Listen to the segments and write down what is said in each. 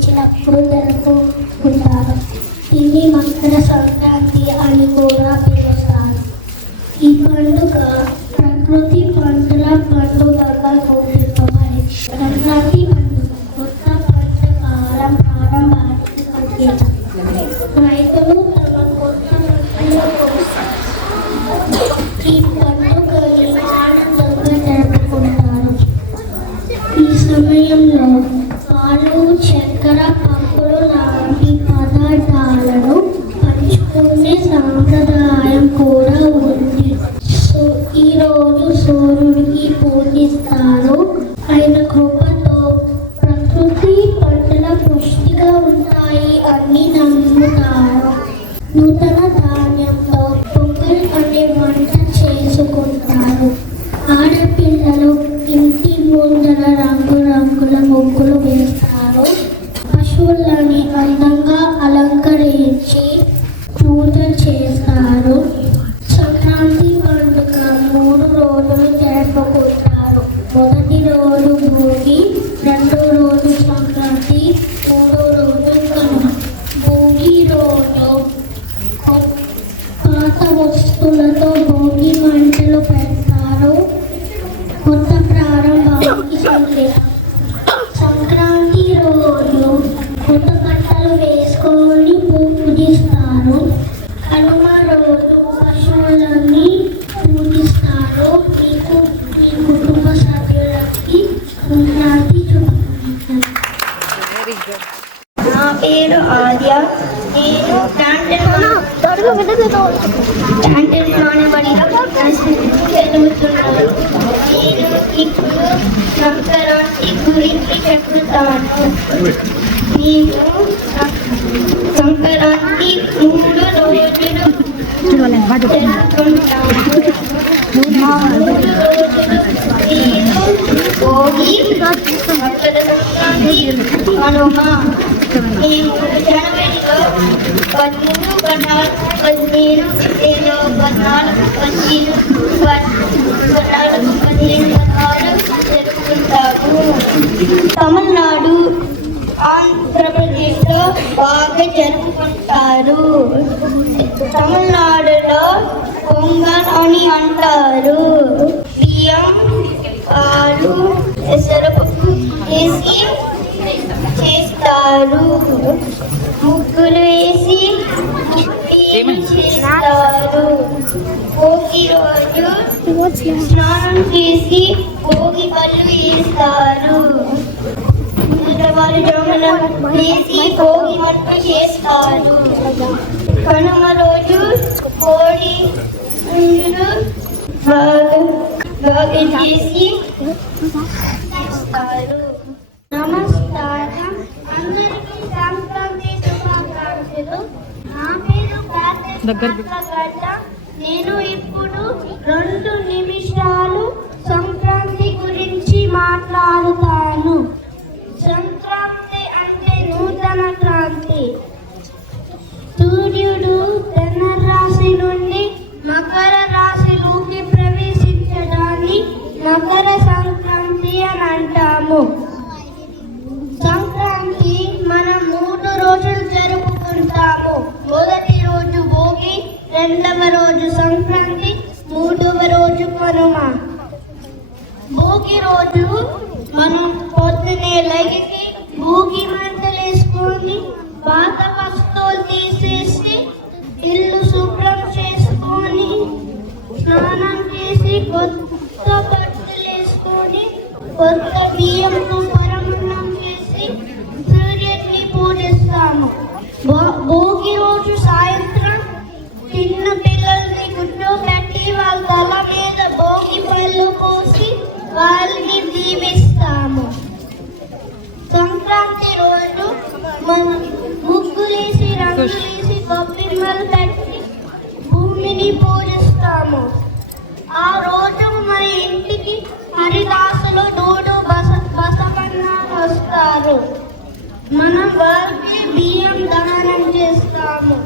ఉదయించినప్పుడు జరుపుకుంటారు. దీన్ని మకర సంక్రాంతి అని కూడా పిలుస్తారు. ఈ పండుగ ప్రకృతి పంటల పండుగగా గుర్తింపబడింది. సంక్రాంతి పండుగ కొత్త పంట కాలం ప్రారంభానికి సంకేతం. రైతులు తమ కొత్త పంటలు ఈ పండుగని ఆనందంగా జరుపుకుంటారు. ఈ సమయంలో పాలు, చక్కెర, పప్పులు లాంటి పదార్థాలను పంచుకునే సాంప్రదాయం కూడా ఉంది. ఈరోజు సూర్యుడికి పూజిస్తారు. ఆయన కృపతో ప్రకృతి పంటల పుష్టిగా ఉంటాయి అని నమ్ముతారు. నూతన ధాన్యంతో పొంగల్ అనే వంట చేసుకుంటారు. ఆడపిల్లలు ఇంటి ముందర రంగురంగుల ముగ్గులు వేస్తారు. పశువులని అందంగా అలంకరించి పూజ చేస్తారు. సంక్రాంతి పండుగ 3 రోజులు జరుపుకుంటారు. మొదటి రోజు భోగి, రెండో రోజు సంక్రాంతి, మూడో రోజు కనుమ. భోగి రోజు పాత వస్తువులతో భోగి మంటలు పెడతారు. కొత్త ప్రారంభానికి సంకేతం. సంక్రాంతి రోజు కొత్త బట్టలు వేసుకొని పూజిస్తారు. కనుమ రోజు పశువులని పూజిస్తారు. మీకు మీ కుటుంబ సభ్యులకి సంక్రాంతి శుభాకాంక్షలు. నా పేరు ఆద్య. నేను క్యాంటీన్లోని చదువుతున్నాను. నేను ఇప్పుడు సంక్రాంతి గురించి చెప్తాను. నేను సంక్రాంతి 3 రోజులు జరుపుకుంటాము. 3 రోజులు భోగి, మకర సంక్రాంతి, కనుమ. మేము జనవరిలో 13, 14, 15, 16 జరుపుకుంటాము. తమిళనాడు, ఆంధ్రప్రదేశ్లో బాగా జరుపుకుంటారు. తమిళనాడులో పొంగల్ అని అంటారు. బియ్యం, పాలు, పెసరపప్పు వేసి చేస్తారు. ముగ్గులు వేసి చేస్తారు. భోగి రోజు స్నానం చేసి భోగి పళ్ళు వేస్తారు. వాళ్ళు జొన్నలు వేసి భోగి మంట చేస్తారు. కనుమ రోజు కోడి బాగా చేసి చేస్తారు. నమస్కారం, అందరికీ సంక్రాంతి శుభాకాంక్షలు. నా పేరు గడ్డ. నేను ఇప్పుడు 2 నిమిషాలు సంక్రాంతి గురించి మాట్లాడుతాను. సంక్రాంతి అంటే నూతన క్రాంతి. సూర్యుడు ధనురాశి నుండి మకర రాశిలోకి ప్రవేశించడాన్ని మకర సంక్రాంతి అని అంటాము. సంక్రాంతి మనం 3 రోజులు జరుపుకుంటాము. మొదటి రోజు భోగి, రెండవ రోజు సంక్రాంతి, మూడవ రోజు కనుమ. భోగి రోజు మనం పొద్దునే లైకి భోగి మంటలు వేసుకొని పాత వస్తువులు తీసేసి ఇల్లు శుభ్రం చేసుకొని స్నానం చేసి కొత్త బట్టలు వేసుకొని కొత్త బియ్యంతో పరమన్నం చేసి సూర్యుడిని పూజిస్తాము. భోగి రోజు సాయంత్రం చిన్న పిల్లల్ని గుడ్డు పెట్టి వాళ్ళ తల మీద భోగి పళ్ళు పోసి వాళ్ళని దీవిస్తాము. సంక్రాంతి రోజు మనం ముగ్గులేసి, రంగులేసి, గొబ్బెమ్మలు పెట్టి భూమిని పూజిస్తాము. ఆ రోజు మన ఇంటికి హరిదాసులు, డూడు, బసవన్న వస్తారు. మనం వారికి బియ్యం దానం చేస్తాము.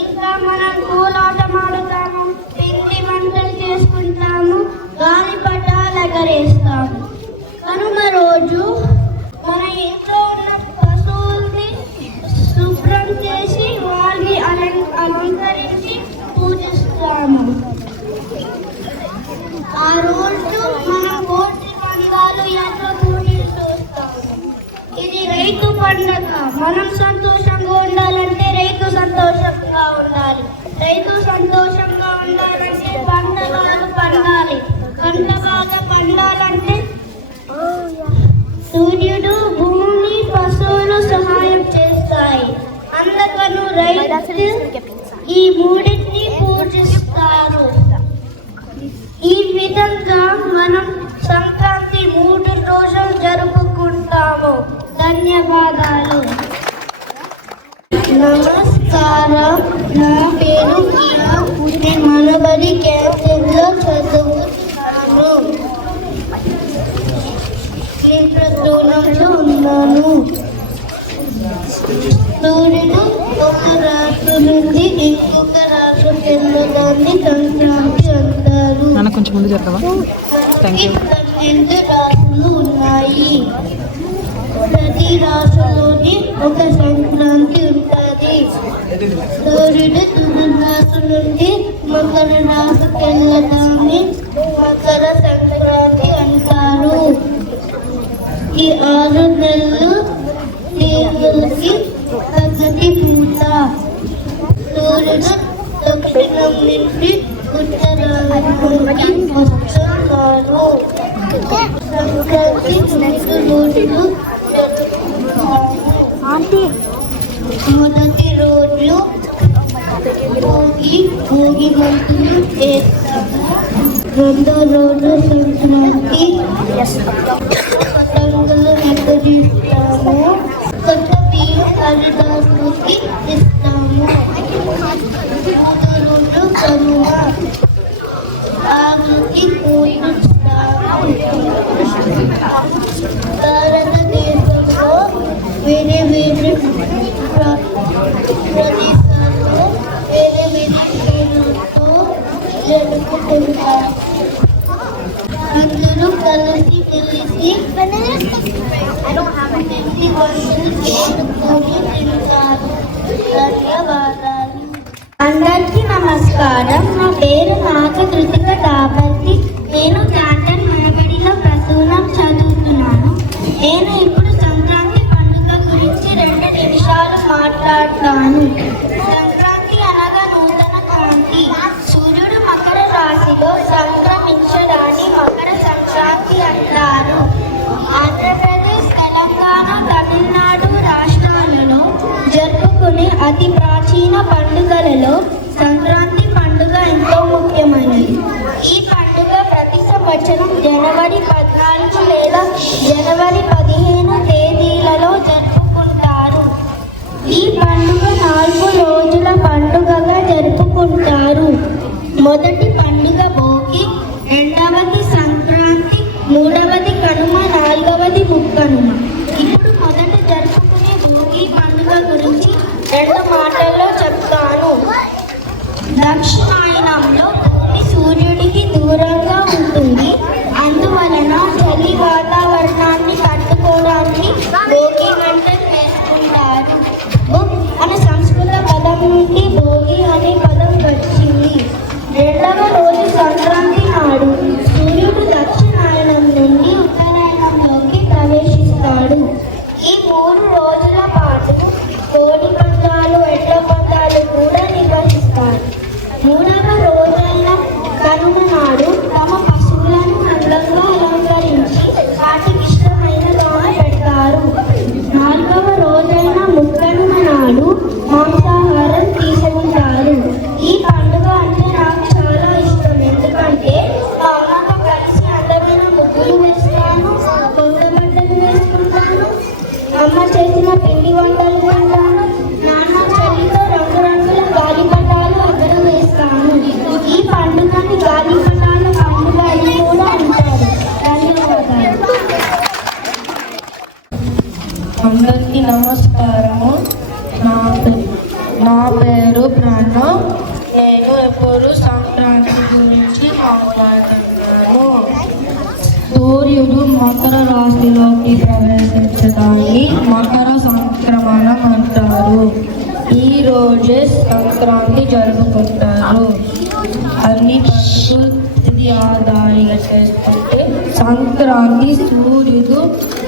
ఇంకా మనం కోలాటం ఆడుతాము, పిండి వంటలు చేసుకుంటాము, గాలిపటాలు ఎగరేస్తాము. కనుమ రోజు మన ఇంట్లో ఉన్న పశువులు రైతు పండుగ. మనం సంతోషంగా ఉండాలంటే రైతు సంతోషంగా ఉండాలి. రైతు సంతోషంగా ఉండాలంటే పంట బాగా పండాలి. పంట బాగా పండాలంటే సూర్యుడు, భూమి, పశువులు సహాయం చేస్తాయి. అందుకను రైతు ఈ మూడింటిని పూజిస్తారు. ఈ విధంగా మనం సంక్రాంతి 3 రోజులు జరుపుకుంటాము. ధన్యవాదాలు. నమస్కారం, నా పేరు కియా. నేను మనబడి క్యాంటీన్లో చదువుతున్నాను. నేను ప్రదూనంలో ఉన్నాను. సూర్యుడు ఒక రాష్ట్రం నుండి ఇంకొక రాష్ట్రం వెళ్ళడాన్ని సంక్రాంతి అంటారు. కొంచెం ముందు చెప్పవా? 12 రాష్ట్రాలు ఉన్నాయి. ప్రతి రాష్ట్రంలోని ఒక సంక్రాంతి ఉంటుంది. సూర్యుడు తూర్పు రాష్ట్రం నుండి మకర రాశికి వెళ్ళడాన్ని మకర సంక్రాంతి అంటారు. ఈ 6 నెలలు దేవులకి పద్ధతి పూజ. సూర్యుడు దక్షిణం నుండి ఉత్తరానికి వస్తున్నారు. సంక్రాంతి 3 రోజులు జరుపుకుంటాము. మొదటి రోజు భోగి మంటలు వేస్తాము. రెండో రోజు సంక్రాంతి పతంగులు ఎగరేస్తాము. కొత్త బియ్యం హరిదాసుకి ఇస్తాము. మూడో రోజు కనుమ, ఆకుకి పూజిస్తాము. భారతదేశంలో వేరే వేరే ప్రదేశాల్లో వేరే వేరే పేరుతో జరుపుకుంటారు. అందరూ కలిసి మెలిసి వంటలు చేసుకొని తింటారు. ధన్యవాదాలు. అందరికీ నమస్కారం. నా పేరు నాగ కృతిక డాబర్తి. నేను క్యాంటీన్ మనబడిలో ప్రసూనం చదువుతున్నాను. నేను ఇప్పుడు సంక్రాంతి పండుగ గురించి 2 నిమిషాలు మాట్లాడతాను. సంక్రాంతి అనగా నూతన క్రాంతి. సూర్యుడు మకర రాశిలో సంక్రమించడాన్ని మకర సంక్రాంతి అంటారు. ఆంధ్రప్రదేశ్, తెలంగాణ, తమిళనాడు రాష్ట్రాలలో జరుపుకునే అతి ప్రాచీన పండుగలలో సంక్రాంతి పండుగ ఎంతో ముఖ్యమైనది. ఈ పండుగ ప్రతి సంవత్సరం జనవరి 14 లేదా జనవరి 15 తేదీలలో జరుపుకుంటారు. ఈ పండుగ 4 రోజుల పండుగగా జరుపుకుంటారు. మొదటి పండుగ భోగి, రెండవది సంక్రాంతి, మూడవది కనుమ, నాలుగవది ముక్కనుమ. ఇప్పుడు మొదట జరుపుకునే భోగి పండుగ గురించి 2 మాటల్లో చెప్తాను. దక్షిణాయనంలో భూమి సూర్యుడికి దూరంగా ఉంటుంది. అందువలన చలి వాతావరణాన్ని తట్టుకోవడానికి భోగి మంటలు వేసుకుంటారు. మన సంస్కృత పదం నుండి భోగి అనే పదం వచ్చింది. రెండవ రోజు సంక్రాంతి నాడు సూర్యుడు దక్షిణాయనం నుండి ఉత్తరాయణంలోకి ప్రవేశిస్తాడు. ఈ 3 రోజుల పాటు కోడి పందాలు, ఎడ్ల పందాలు కూడా నిర్వహిస్తారు. మూడవ రోజైన కనుమ నాడు తమ పశువులను అందంగా అలంకరించి వాటికి ఇష్టమైన దోమ పెడతారు. 4వ రోజైన ముక్కనుమ నాడు మాంసాహారం తీసుకుంటారు. ఈ పండుగ అంటే నాకు చాలా ఇష్టం. ఎందుకంటే మా అమ్మతో కలిసి అందమైన ముగ్గులు వేస్తాను, కొత్త బట్టలు వేసుకుంటాను, అమ్మ చేసిన పిండి వంటలు తింటాను, నాన్న చలితో రంగురంగుల గాలిపటాలు ఎగరవేస్తాను. ఈ పండుగని గాలిపటాల పండుగ అని కూడా అంటారు. ధన్యవాదాలు. అందరికీ నమస్కారము. నా పేరు ప్రణవ్. నేను ఎప్పుడు సంక్రాంతి గురించి మాట్లాడుతున్నాను. సూర్యుడు మకర రాశిలోకి ప్రవేశించడాన్ని మకర సంక్రమణం అంటారు. ఈ రోజే సంక్రాంతి జరుపుకుంటారు. అన్ని పనులు తిథి ఆధారంగా చేసుకుంటే సంక్రాంతి సూర్యుడు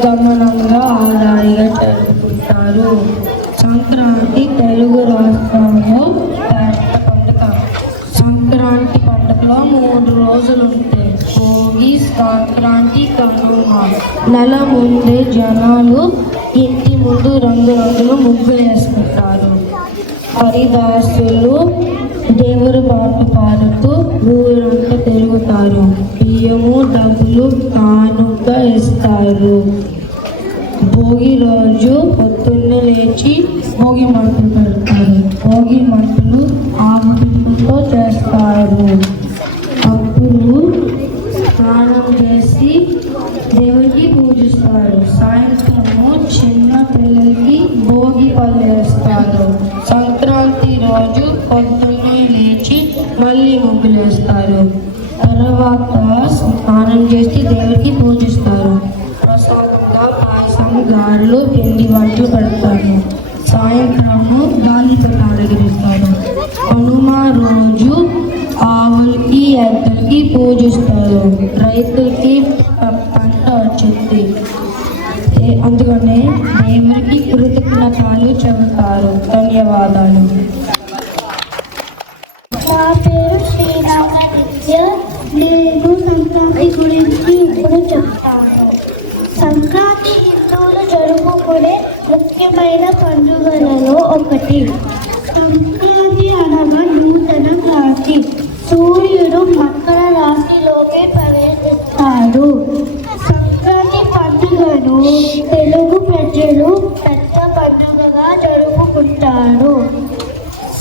గమనంగా ఆధారంగా జరుపుకుంటారు. సంక్రాంతి తెలుగు రాష్ట్రంలో పెద్ద పండుగ. సంక్రాంతి పండుగలో 3 రోజులు ఉంటాయి. భోగి, సంక్రాంతి, కనుమ. నెల ముందే జనాలు ఇంటి ముందు రంగురంగులు ముగ్గులు వేసుకుంటారు. హరిదాసులు దేవుడు పాటలు పాడుతూ ఊరంతా తిరుగుతారు. బియ్యము డబ్బులు కానుక ఇస్తారు. భోగి రోజు పొద్దున్నే లేచి భోగి మంటలు పెడతారు. భోగి మంటలు ఆవుపిండితో చేస్తారు. అప్పుడు స్నానం చేసి దేవుడికి పూజిస్తారు. సాయంత్రము చిన్న పిల్లలకి భోగి పళ్ళు వేస్తారు. సంక్రాంతి రోజు పొద్దున్నే లేచి మళ్ళీ ముగ్గులు వేస్తారు. తర్వాత స్నానం చేసి దేవుడికి పూజిస్తారు. ప్రసాదంగా పాయసం, గారెలు, పిండి వంటలు పెడతారు. సాయంత్రము గాలిపట ఆరగిస్తారు. కనుమ రోజు ఆవులకి, ఎద్దులకి పూజిస్తారు. రైతులకి పంట వచ్చింది, అందుకనే దేవుడికి కృతజ్ఞతలు చెబుతారు. ధన్యవాదాలు. నా పేరు శ్రీరామనిత్య. నేను సంక్రాంతి గురించి ఇప్పుడు చెప్తాను. సంక్రాంతి హిందువులు జరుపుకునే ముఖ్యమైన పండుగలలో ఒకటి. సంక్రాంతి అనగా నూతన క్రాంతి. సూర్యుడు మకర రాశిలోకి ప్రవేశిస్తాడు. సంక్రాంతి పండుగను తెలుగు ప్రజలు పెద్ద పండుగగా జరుపుకుంటారు.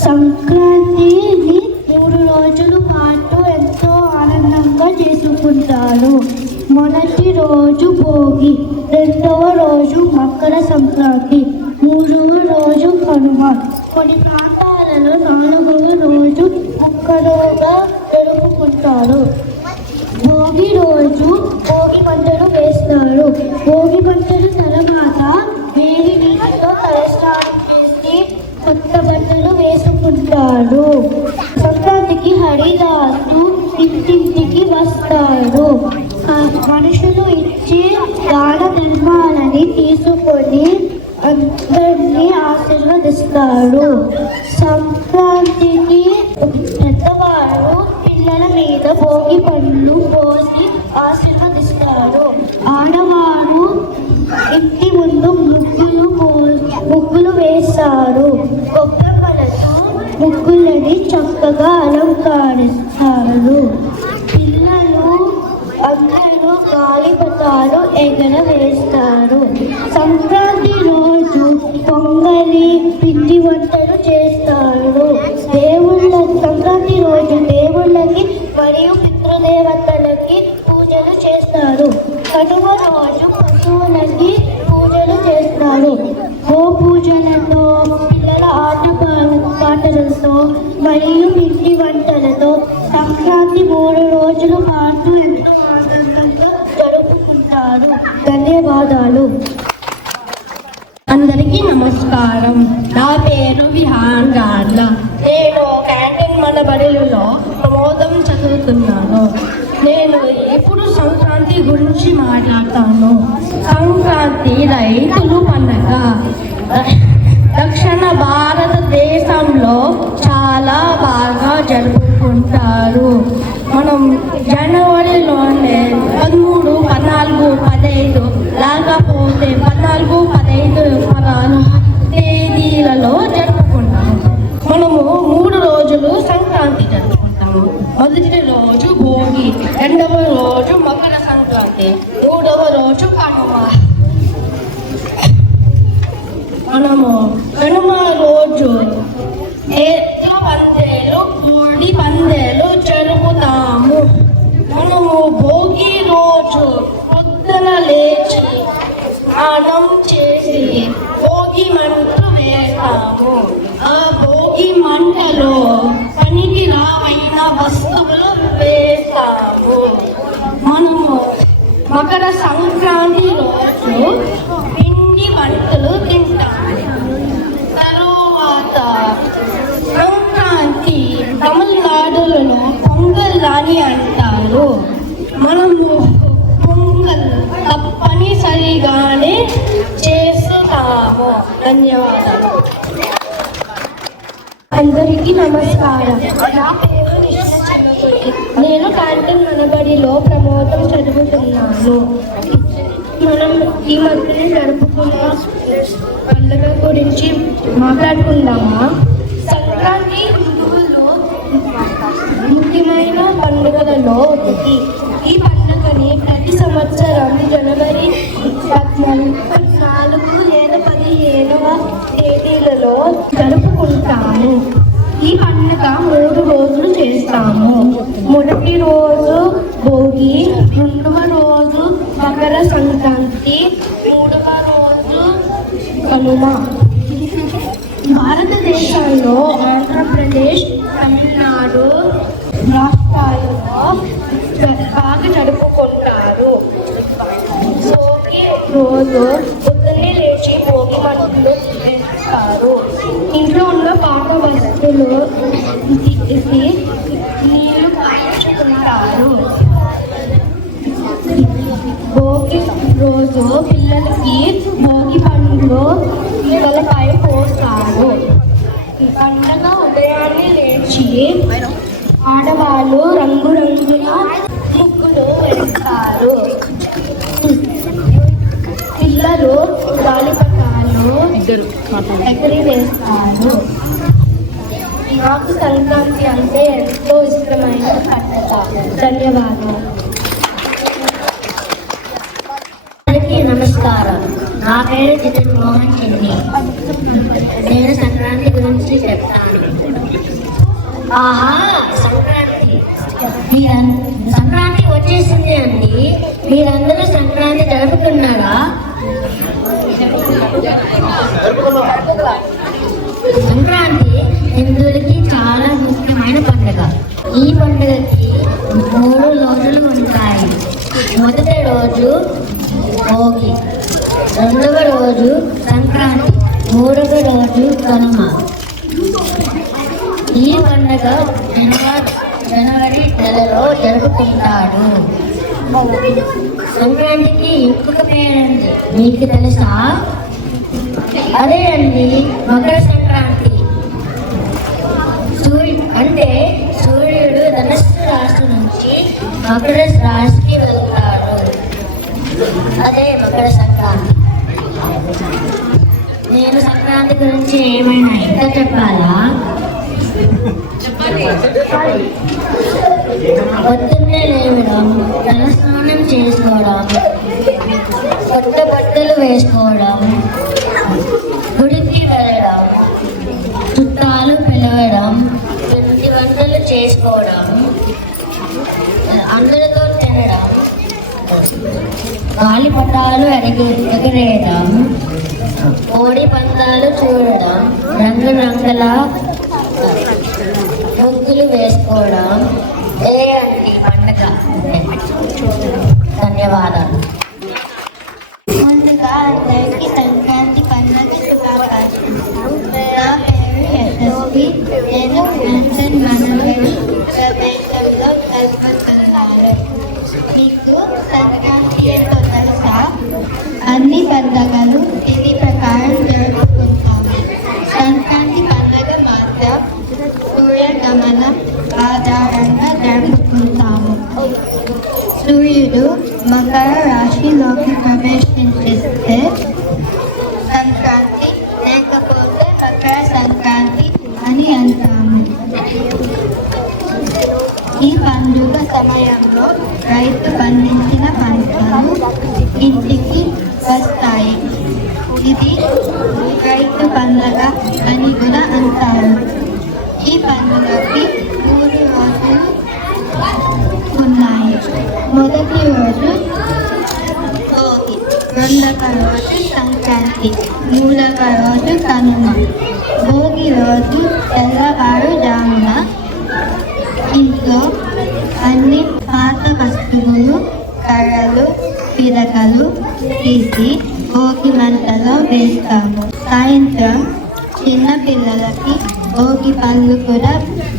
సంక్రాంతిని 3 రోజుల పాటు ఎంతో ఆనందంగా చేసుకుంటారు. మొదటి రోజు భోగి, రెండవ రోజు మకర సంక్రాంతి, 3వ రోజు కనుమ. కొన్ని ప్రాంతాలలో 4వ రోజు ముక్కలుగా జరుపుకుంటారు. భోగి రోజు భోగి మంటలు వేస్తారు. భోగి మంటల తర్వాత వేడి నీటితో తలస్నానం చేసి కొత్త బట్టలు వేసుకుంటారు. సంక్రాంతికి హరిదాసు ఇంటింటికి వస్తారు. మనుషులు ఇచ్చే దాన ధర్మాలని తీసుకొని అందరినీ ఆశీర్వదిస్తారు. సంక్రాంతికి పెద్దవారు పిల్లల మీద భోగి పళ్ళు పోసి ఆశీర్వదిస్తారు. ఆడవారు ఇంటి ముందు ముగ్గులు వేస్తారు. గొప్పలతో ముగ్గులని చక్కగా అలంకరిస్తారు. పిల్లలు అందరూ గాలిపటాలు ఎగరవేస్తారు. సంక్రాంతి రోజు పొంగలి, పిండి వంటలు చేస్తారు. సంక్రాంతి రోజు దేవుళ్ళకి మరియు పితృదేవతలకి పూజలు చేస్తారు. కనుమ రోజు పశువులకి పూజలు చేస్తారు. పూజలతో, పిల్లల పాటలతో మరియు పిండి వంటలతో సంక్రాంతి 3 రోజుల పాటు ఎంతో ఆనందంగా జరుపుకుంటారు. ధన్యవాదాలు. అందరికీ నమస్కారం. నా పేరు విహాన్ గార్ల. నేను క్యాంటీన్ మన బడిలో ప్రమోదం చదువుతున్నాను. నేను ఇప్పుడు సంక్రాంతి గురించి మాట్లాడతాను. సంక్రాంతి రైతులు పండుగ. దక్షిణ భారతదేశంలో చాలా బాగా జరుపుకుంటారు. మనం జనవరిలోనే 13, 14, 15 లేకపోతే 14, 15, 16 తేదీలలో జరుపుకుంటాము. మనము 3 రోజులు సంక్రాంతి జరుపుకుంటాము. మొదటి రోజు భోగి, రెండవ రోజు మకర సంక్రాంతి, 3వ రోజు కనుమ. మనము కనుమ రోజు ఎద్దుల పందేలు, కోడి పందేలు జరుపుతాము. మనము భోగి రోజు పొద్దున లేచి స్నానం చేసి భోగి మంటలు వేస్తాము. ఆ భోగి మంటలో పనికి రావైన వస్తువులు వేస్తాము. మనము మకర సంక్రాంతి రోజు పిండి వంటలు తింటాము. తర్వాత సంక్రాంతి తమిళనాడులో పొంగల్ అని అంటారు. మనము పొంగల్ తప్పనిసరిగానే చేస్తాము. ధన్యవాదాలు. అందరికీ నమస్కారం. నా పేరు నిష్ఠ చిన్నగుడి. నేను క్యాంటీన్ మనబడిలో ప్రమోదం చదువుతున్నాను. మనం ఈ మధ్యనే జరుపుకున్న పండుగ గురించి మాట్లాడుకుందామా? సంక్రాంతి హిందువుల్లో ముఖ్యమైన పండుగలలో ఒకటి. ఈ పండుగని ప్రతి సంవత్సరం జనవరి 14 లేదా 15వ తేదీలలో జరుపుకుంటాము. ఈ పండుగ 3 రోజులు చేస్తాము. మొదటి రోజు భోగి, రెండవ రోజు మకర సంక్రాంతి, మూడవ రోజు కనుమ. భారతదేశంలో ఆంధ్రప్రదేశ్, తమిళనాడు రాష్ట్రాలలో బాగా జరుపుకుంటారు. భోగి రోజు పొద్దున్నే లేచి భోగి మంటలు వేస్తారు. ఇంట్లో ఉన్న పాత వస్తువులు తీసి నీళ్లు కాచుకుంటారు. భోగి రోజు పిల్లలకి భోగి పండ్లు పిల్లలపై పోస్తారు. పండగ ఉదయాన్నే లేచి ఆడవాళ్ళు రంగురంగుల ముగ్గులు వేస్తారు. పిల్లలు గాలిపటాలు ఎగరి వేస్తారు. నాకు సంక్రాంతి అంటే ఎంతో ఇష్టమైన పండుగ. ధన్యవాదాలు. అందరికీ నమస్కారం. నా పేరు జితన్ మోహన్ చెన్ని. నేను సంక్రాంతి గురించి చెప్తాను. ఆహా, సంక్రాంతి వచ్చేసింది అండి. మీరందరూ సంక్రాంతి జరుపుకున్నారా? సంక్రాంతి హిందువులకి చాలా ముఖ్యమైన పండుగ. ఈ పండుగకి 3 రోజులు ఉంటాయి. మొదటి రోజు భోగి, రెండవ రోజు సంక్రాంతి, మూడవ రోజు కనుమ. ఈ పండుగ జనవరి నెలలో జరుపుకుంటారు. సంక్రాంతికి ఇంకొక పేరుంది, మీకు తెలుసా? అదే అండి, మకర సంక్రాంతి. అంటే సూర్యుడు ధనుస్సు రాశి నుంచి మకర రాశికి వెళ్తాడు. అదే మకర సంక్రాంతి. నేను సంక్రాంతి గురించి ఏమైనా ఇంకా చెప్పాలా? పొద్దున్నే లేవడం, తలస్నానం చేసుకోవడం, కొత్త బట్టలు వేసుకోవడం, గుడికి వెళ్ళడం, చుట్టాలు పిలవడం, పిండి వంటలు చేసుకోవడం, అందరితో తినడం, గాలిపటాలు ఎగరేయడం, కోడి పందాలు చూడడం, రంగురంగుల ముగ్గులు వేసుకోవడం. ఏ అండి పండుగ. ధన్యవాదాలు. ముందుగా అందరికీ సంక్రాంతి పండుగ శుభాకాంక్షలు. నా పేరు యశస్వి. నేను క్యాంటీన్ మనబడి ప్రదేశంలో జరుపుతున్నాను. మీకు సంక్రాంతి ఏంటో తెలుసా? అన్ని పండుగలు ఇది ప్రకారం జరుపుకుంటాము. సంక్రాంతి పండుగ మాత్రం సూర్యగమనం ఆధారంగా జరుపుకుంటాము. సూర్యుడు మకర రాశిలోకి ప్రవేశించేస్తే సంక్రాంతి, లేకపోతే మకర సంక్రాంతి అని అంటాము. ఈ పండుగ సమయంలో రైతు పండించిన పంటలు ఇంటికి వస్తాయి. ఇది రైతు పండుగ అని కూడా అంటారు. ఈ పండుగకి 3 రోజులు ఉన్నాయి. మొదటి రోజు భోగి, రెండవ రోజు సంక్రాంతి, మూడవ రోజు కనుమ. భోగి రోజు తెల్లవారుజామున ఇంట్లో అన్ని పాత వస్తువులు, కర్రలు, పిడకలు తీసి భోగి మంటలో వేస్తాము. సాయంత్రం చిన్న పిల్లలకి భోగి పళ్ళు కూడా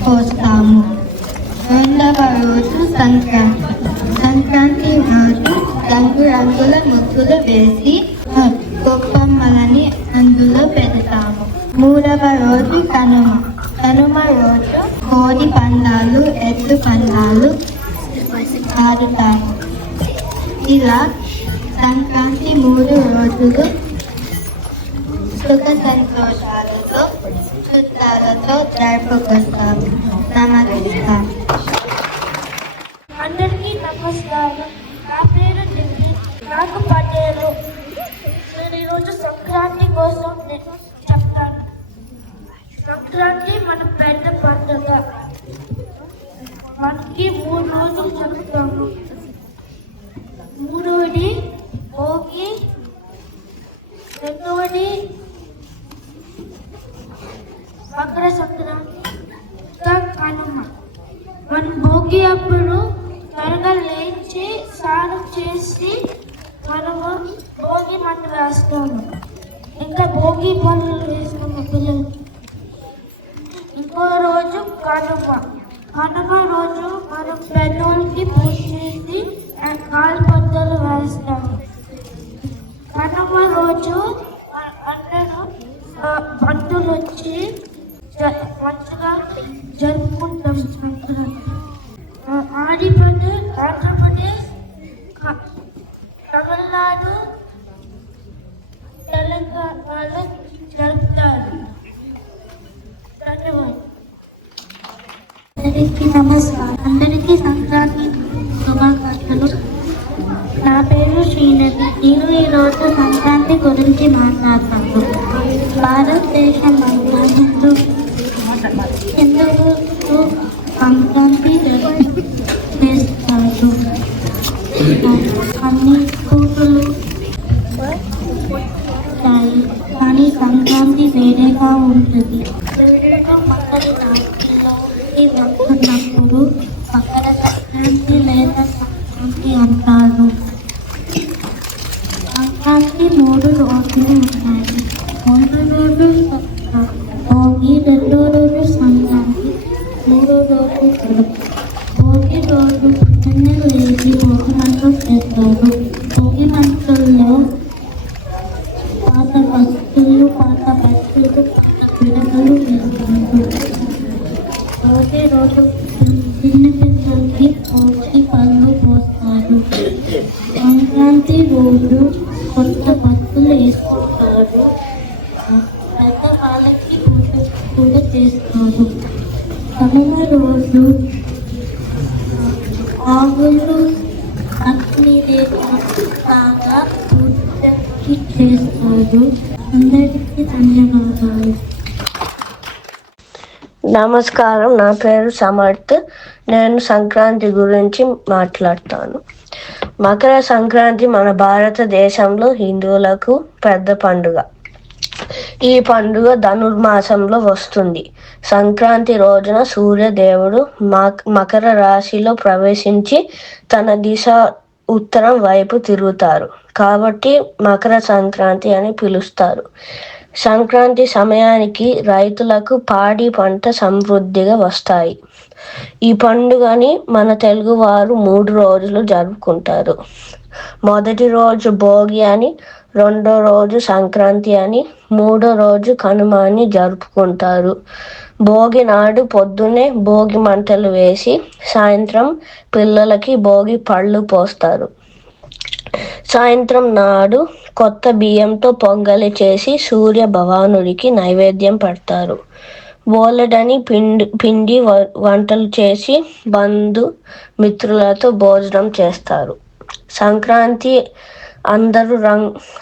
పోస్తాము. రెండవ రోజు సంక్రాంతి. సంక్రాంతి రోజు రంగురంగుల ముగ్గులు వేసి గొప్పమ్మలని అందులో మూడవ రోజు కనుమ. కనుమ రోజు కోడి పందాలు, ఎద్దు పందాలు ఆడుతారు. ఇలా సంక్రాంతి 3 రోజులు సుఖ సంతోషాలతో చుట్టాలతో జరుపుకుంటాము. నమస్కారం. అందరికీ నమస్కారం. నా పేరు దివ్య. నాకు 10 ఏళ్ళు. నేను ఈరోజు సంక్రాంతి కోసం నేను చెప్తాను. సంక్రాంతి మన పెద్ద పండుగ. మనకి 3 రోజులు జరుపుతాము. మూడవది భోగి, రెండవది మకర సంక్రాంతి, కనుమ. మనం భోగి అప్పుడు త్వరగా లేచి స్నానం చేసి మనము భోగి మంట వేస్తాము. ఇంకా భోగి పనులు వేస్తాము పిల్లలు. ఇంకో రోజు కనుమ. కనుమ రోజు మనం పెద్దోళ్ళకి పూజ చేసి కాలు పద్దలు వేస్తాము. కనుమ రోజు అందరూ బంధువులు వచ్చి మంచిగా జరుపుకుంటాం సంక్రాంతి. ఆంధ్రప్రదేశ్, తమిళనాడు, తెలంగాణలో జరుపుతారు. ధన్యవాదాలు. అందరికీ నమస్కారం. అందరికీ సంక్రాంతి శుభాకాంక్షలు. నా పేరు శ్రీనది. నేను ఈరోజు సంక్రాంతి గురించి మాట్లాడతాను. భారతదేశంలో హిందువులు సంక్రాంతి చేస్తారు. అన్ని కూతులు ఉంటాయి, కానీ సంక్రాంతి వేరేగా ఉంటుంది. మకర రాశిలో వస్తున్నప్పుడు మకర సంక్రాంతి లేదా సంక్రాంతి అంటారు. సంక్రాంతి 3 రోజులు ఉన్నాయి. మొదటి రోజు భోగి, రెండో రోజు సంక్రాంతి, 3వ రోజు కనుమ. భోగి రోజు పొద్దున్నే లేచి భోగి మంటలు చేస్తారు. భోగి మంటల్లో పాత వస్తువులు, పాత బట్టలు, పాత పిడకలు వేస్తారు. భోగి రోజు చిన్న పిల్లలకి భోగి పళ్ళు పోస్తారు. సంక్రాంతి రోజు కొత్త బట్టలు వేసుకుంటారు. పెద్ద వాళ్ళకి పూజ కూడా చేస్తారు. కనుమ రోజు ఆవులు అగ్ని దేవతగా పూజకి చేస్తారు. అందరికీ ధన్యవాదాలు. నమస్కారం. నా పేరు సమర్థ్. నేను సంక్రాంతి గురించి మాట్లాడతాను. మకర సంక్రాంతి మన భారతదేశంలో హిందువులకు పెద్ద పండుగ. ఈ పండుగ ధనుర్మాసంలో వస్తుంది. సంక్రాంతి రోజున సూర్యదేవుడు మకర రాశిలో ప్రవేశించి తన దిశ ఉత్తరం వైపు తిరుగుతారు కాబట్టి మకర సంక్రాంతి అని పిలుస్తారు. సంక్రాంతి సమయానికి రైతులకు పాడి పంట సమృద్ధిగా వస్తాయి. ఈ పండుగని మన తెలుగువారు 3 రోజులు జరుపుకుంటారు. మొదటి రోజు భోగి అని, రెండో రోజు సంక్రాంతి అని, 3వ రోజు కనుమ అని జరుపుకుంటారు. భోగి నాడు పొద్దున్నే భోగి మంటలు వేసి సాయంత్రం పిల్లలకి భోగి పళ్ళు పోస్తారు. సాయంత్రం నాడు కొత్త బియ్యంతో పొంగలి చేసి సూర్య భగవానుడికి నైవేద్యం పెడతారు. బోలెడని పిండి వంటలు చేసి బంధు మిత్రులతో భోజనం చేస్తారు. సంక్రాంతి అందరూ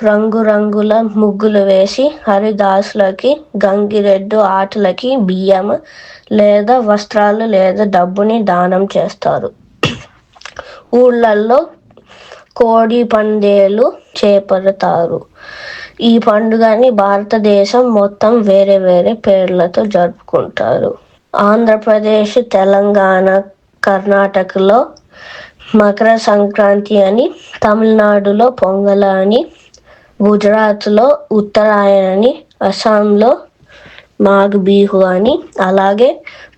రంగురంగుల ముగ్గులు వేసి హరిదాసులకి, గంగిరెద్దు ఆటలకి బియ్యం లేదా వస్త్రాలు లేదా డబ్బుని దానం చేస్తారు. ఊళ్ళల్లో కోడి పందేలు చేపడతారు. ఈ పండుగని భారతదేశం మొత్తం వేరే వేరే పేర్లతో జరుపుకుంటారు. ఆంధ్రప్రదేశ్, తెలంగాణ, కర్ణాటకలో మకర సంక్రాంతి అని, తమిళనాడులో పొంగల్ అని, గుజరాత్లో ఉత్తరాయణ అని, అస్సాంలో మాఘ్ బిహు అని, అలాగే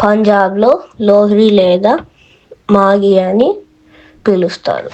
పంజాబ్లో లోహ్రీ లేదా మాఘీ అని పిలుస్తారు.